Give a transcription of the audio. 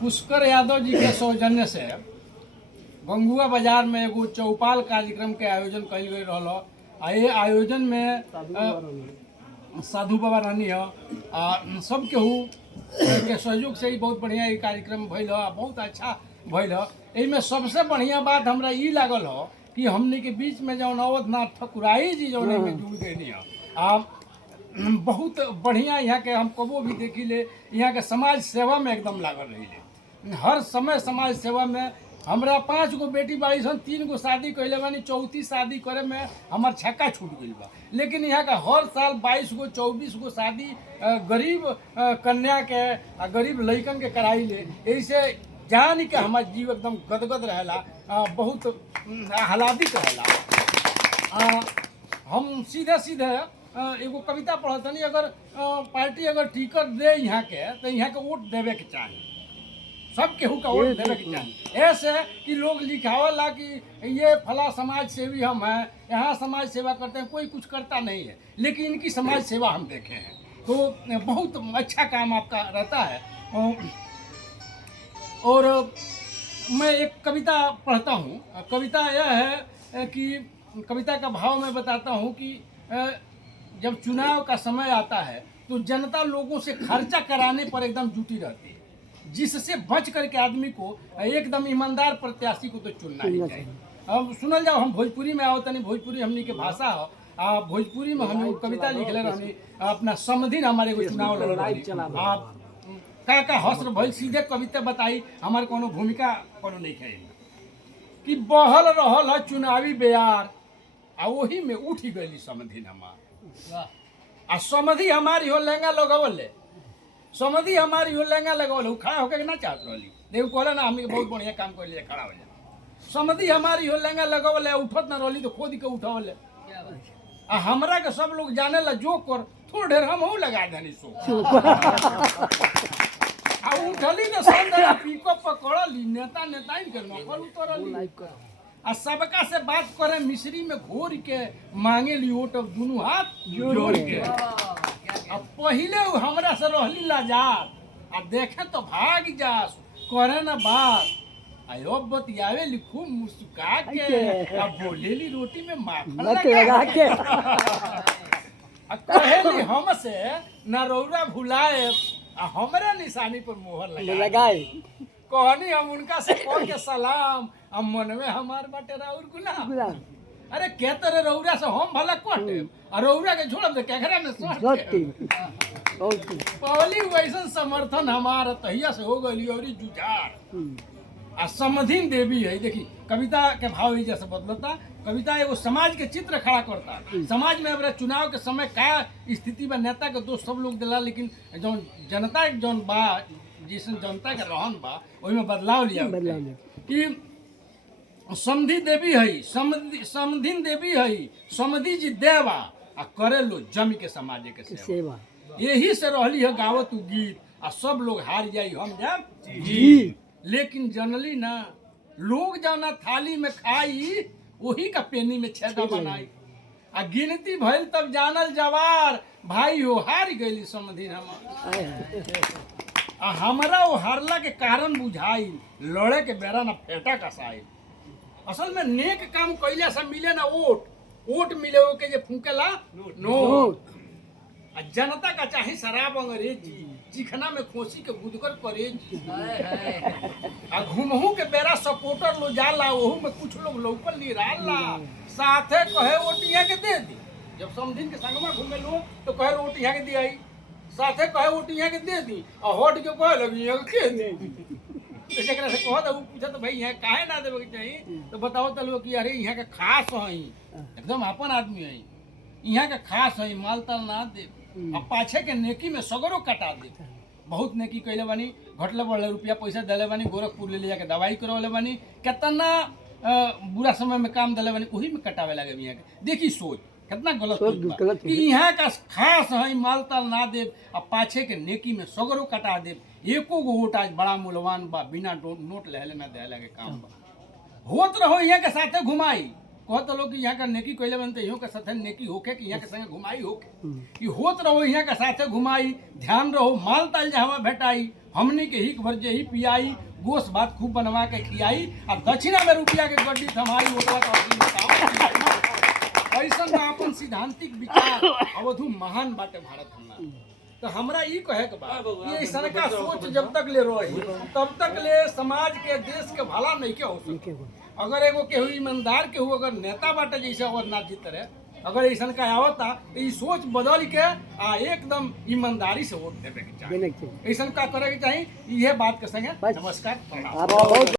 पुष्कर यादव जी के सौजन्य से गंगुआ बाजार में एगो चौपाल कार्यक्रम के आयोजन कल गई रहा। ये आयोजन में साधु बाबा रानी है सब केहू के सहयोग से ही बहुत बढ़िया ये कार्यक्रम भइल है, बहुत अच्छा भइल है। इनमें सबसे बढ़िया बात हमरा ये लागल हो कि हमने के बीच में जौन अवधनाथ ठकुराई जी जौन में जुड़ गई है बहुत बढ़िया। यहाँ के हम कबो भी देखी ले यहाँ के समाज सेवा में एकदम लागल रही ले। हर समय समाज सेवा में हमरा 5 गो बेटी बाड़ी सन, 3 गो शादी कैले बानी, 4थी शादी करे में हमार छक्का छूट गई बा। लेकिन यहाँ का हर साल 22 गो 24 गो शादी गरीब कन्या के गरीब लड़कन के कराई ले। ऐसे जान के हमार जीव एकदम गदगद रहेला, बहुत आह्लादित रहेला। हम सीधे सीधे एगो कविता पढ़तनी, अगर पार्टी अगर टिकट दे यहाँ के तो यहाँ के वोट देवे के चाहिए, सब केहू का वोट देवे के चाहिए। ऐसे कि लोग लिखावला कि ये फला समाज सेवी हम हैं, यहाँ समाज सेवा करते हैं, कोई कुछ करता नहीं है, लेकिन इनकी समाज सेवा हम देखे हैं तो बहुत अच्छा काम आपका रहता है। और मैं एक कविता पढ़ता हूँ। कविता यह है कि कविता का भाव मैं बताता हूँ कि जब चुनाव का समय आता है तो जनता लोगों से खर्चा कराने पर एकदम जुटी रहती है, जिससे बच करके आदमी को एकदम ईमानदार प्रत्याशी को तो चुनना ही चाहिए। अब सुनल जाओ, हम भोजपुरी में आओ तनी, भोजपुरी हमनी के भाषा हो। भोजपुरी में हम कविता लिखले रहनी अपना समधिन हमारे एगो चुनाव लड़ल। आप का हस्र भइल सीधे कविता बताई, हमारे कोनो भूमिका कोनो नहीं है कि बहल रहल है चुनावी बेयार आ वही में उठ गई समधिन हमार। आ समधि हमारी हो लहंगा लगवले, समधि हमारी हो लहंगा लगवले, खड़ा होकर ना चाहत रही। देखो कहला ना हमने बहुत बढ़िया काम कर लिया, खड़ा हो जा। समधि हमारी हो लहंगा लगवले, उठत ना रही तो खोद के उठावले। आ हमरा के सब लोग जाने ला जो कर थोड़ा ढेर हम हूँ लगा देनी सो आ उठली तो संदर पिकअप पकड़ली, नेता नेताइन के नौकर उतरली आ सबका से बात करे मिश्री में घोर के मांगे ली वोट दोनों हाथ जोड़ के। अब पहले हमरा से रहली लाजार आ देखे तो भाग जास करे ना बात आयो बतियावे ली खूब मुस्कुरा के आ बोलेली रोटी में माखन लगा के आ कहेली हमसे ना रौरा भुलाए आ हमरा निशानी पर मोहर लगाए। कहनी हम उनका से कह के सलाम अब मन में हमार बाटे राउर गुलाम। अरे के तरह रौरा से हम भला कटे और रौरा के छोड़ब तो केकरा में सोचते पहली वैसन समर्थन हमारा तहिया से हो गई और जुझार आ समधिन देवी है। देखी कविता के भाव ही जैसे बदलता, कविता एगो समाज के चित्र खड़ा करता। समाज में अब चुनाव के समय का स्थिति बा, नेता के दोस्त सब लोग दिला, लेकिन जो जनता जौन बा जिसन जनता के रहन बा वही में बदलाव लिया कि समधि देवी है, समधिन देवी है, समधि जी देवा आ करे लो जमी के समाज के सेवा। यही से रहली है गावत गीत आ सब लोग हार जाई हम जाम जी। लेकिन जनली ना लोग जाना थाली में खाई वही का पेनी में छेदा बनाई आ गिनती भइल तब जानल जवार भाई हो हार गई समधिन आ हमरा वो हारला के कारण बुझाई लड़े के बेरा ना फेटा कसाई। असल में नेक काम कैले से मिले ना वोट मिले हो के जे फूकेला नोट आ जनता का चाहे शराब अंग्रेजी चिखना में खोसी के गुदकर करेजी आ घुमहू के बेरा सपोर्टर लो जाला ओहू में कुछ लोग लोकल निराला साथे कहे वोटिया के दे दी। जब समधिन के संगमा घूमे लो तो कहे वोटिया के दियाई, साथे कहे वोटिया के दे दी और हट के कहे लगी के दे दी। तो जरा से कहो तो पूछा तो भाई यहाँ काहे ना देवे के चाहिए, तो बताओ तो लोग कि अरे यहाँ के खास है, एकदम अपन आदमी है, यहाँ के खास है, माल ताल ना दे अब पाछे के नेकी में सगरो कटा दे। बहुत नेकी कैले बानी, घटले बढ़ले रुपया पैसा दिले बानी, गोरखपुर ले ले जाके दवाई करवाले बानी, कितना बुरा समय में काम दिले बानी वही में कटावे लगे। यहाँ के देखी सोच कितना गलत कि यहाँ का खास है, माल ताल ना दे अब पाछे के नेकी में सगरो कटा दे। एको गो वोट आज बड़ा मूल्यवान बा, बिना नोट लहले ना दे लगे काम बा। होत रहो यहाँ के साथे घुमाई, कहते लोग कि यहाँ का नेकी कैले बनते इहो के साथे नेकी होके कि यहाँ के संगे घुमाई होके कि होत रहो यहाँ के साथे घुमाई। ध्यान रहो माल ताल जहाँ भेटाई हमनी के हिक भर जे ही पियाई, गोश भात खूब बनवा के खियाई, और दक्षिणा में रुपया के गड्डी थमाई, ओकरा तो असली बताओ। ऐसा ना अपन सिद्धांतिक विचार अवधु महान बाटे भारत हमारा। तो हमरा ई कहे के बा कि ऐसा का सोच जब तक ले रही तब तक ले समाज के देश के भला नहीं के हो सके। अगर एगो केहू ईमानदार केहू अगर नेता बाटे जैसे अमरनाथ जी तरह अगर ऐसा का आवता तो ये सोच बदल के आ एकदम ईमानदारी से वोट देवे के चाहिए। ऐसा का करे के चाहिए। यह बात के संगे नमस्कार।